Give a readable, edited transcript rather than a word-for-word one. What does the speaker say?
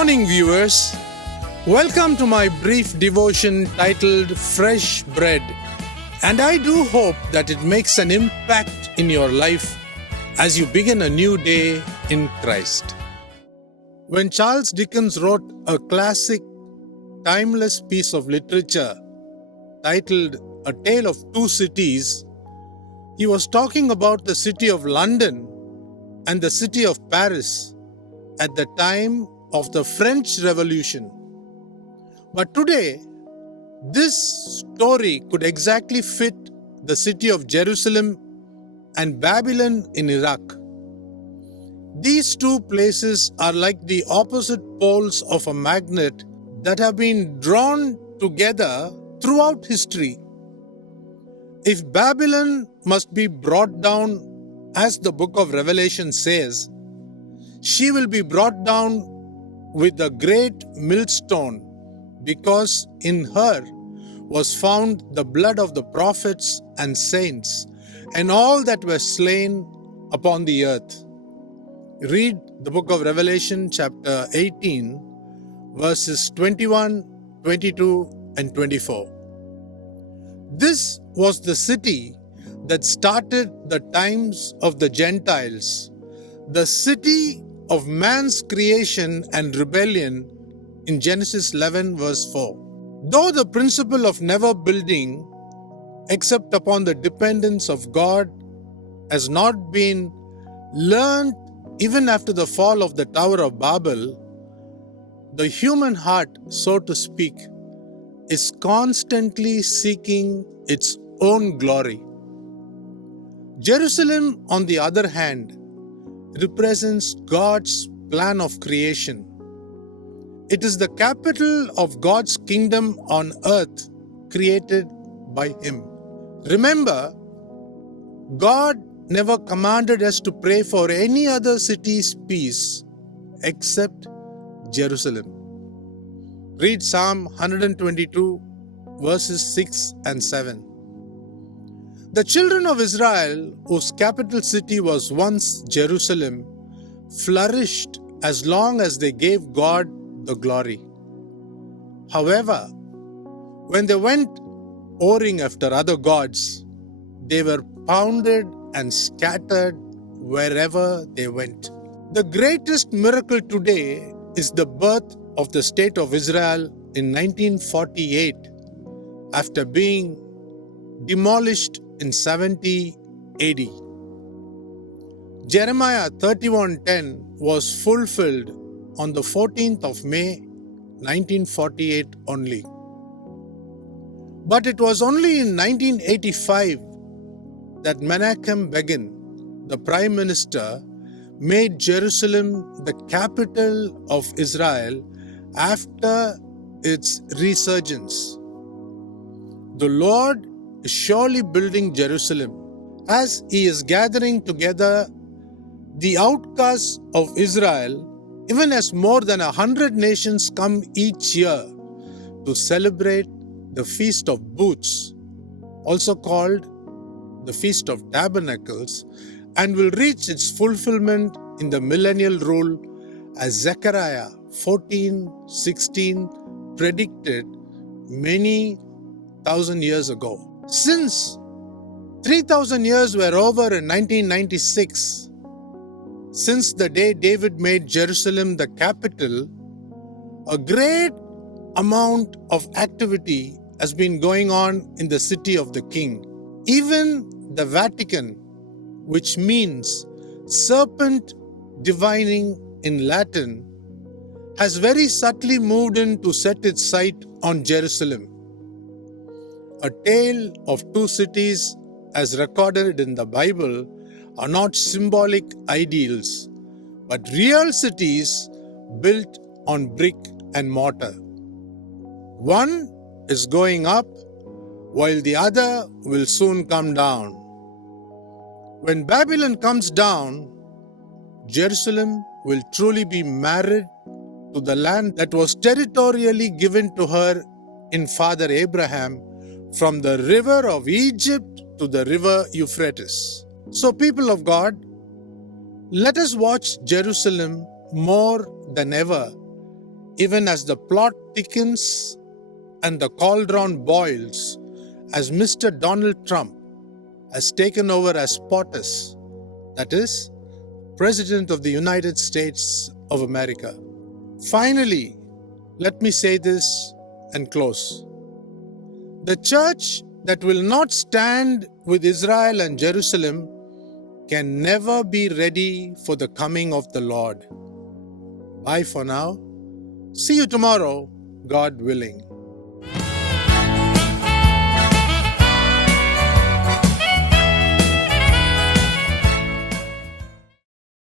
morning, viewers. Welcome to my brief devotion titled Fresh Bread. And I do hope that it makes an impact in your life as you begin a new day in Christ. When Charles Dickens wrote a classic, timeless piece of literature titled A Tale of Two Cities, he was talking about the city of London and the city of Paris at the time of the French Revolution. But today, this story could exactly fit the city of Jerusalem and Babylon in Iraq. These two places are like the opposite poles of a magnet that have been drawn together throughout history. If Babylon must be brought down, as the book of Revelation says, she will be brought down with a great millstone, because in her was found the blood of the prophets and saints, and all that were slain upon the earth. Read the book of Revelation chapter 18, verses 21, 22, and 24. This was the city that started the times of the Gentiles, the city of man's creation and rebellion in Genesis 11 verse 4. Though the principle of never building except upon the dependence of God has not been learned even after the fall of the Tower of Babel, the human heart, so to speak, is constantly seeking its own glory. Jerusalem, on the other hand, represents God's plan of creation. It is the capital of God's kingdom on earth, created by Him. Remember, God never commanded us to pray for any other city's peace except Jerusalem. Read Psalm 122, verses 6 and 7. The children of Israel, whose capital city was once Jerusalem, flourished as long as they gave God the glory. However, when they went whoring after other gods, they were pounded and scattered wherever they went. The greatest miracle today is the birth of the state of Israel in 1948, after being demolished in 70 AD. Jeremiah 31:10 was fulfilled on the 14th of May 1948 only. But it was only in 1985 that Menachem Begin, the Prime Minister, made Jerusalem the capital of Israel after its resurgence. The Lord is surely building Jerusalem as He is gathering together the outcasts of Israel, even as more than 100 nations come each year to celebrate the Feast of Booths, also called the Feast of Tabernacles, and will reach its fulfillment in the millennial rule as Zechariah 14:16 predicted many thousand years ago. Since 3,000 years were over in 1996, since the day David made Jerusalem the capital, a great amount of activity has been going on in the city of the king. Even the Vatican, which means serpent divining in Latin, has very subtly moved in to set its sight on Jerusalem. A tale of two cities, as recorded in the Bible, are not symbolic ideals, but real cities built on brick and mortar. One is going up, while the other will soon come down. When Babylon comes down, Jerusalem will truly be married to the land that was territorially given to her in Father Abraham, from the river of Egypt to the river Euphrates. So, people of God, let us watch Jerusalem more than ever even as the plot thickens and the cauldron boils, as Mr. Donald Trump has taken over as POTUS, that is, President of the United States of America. Finally, let me say this and close. The church that will not stand with Israel and Jerusalem can never be ready for the coming of the Lord. Bye for now. See you tomorrow, God willing.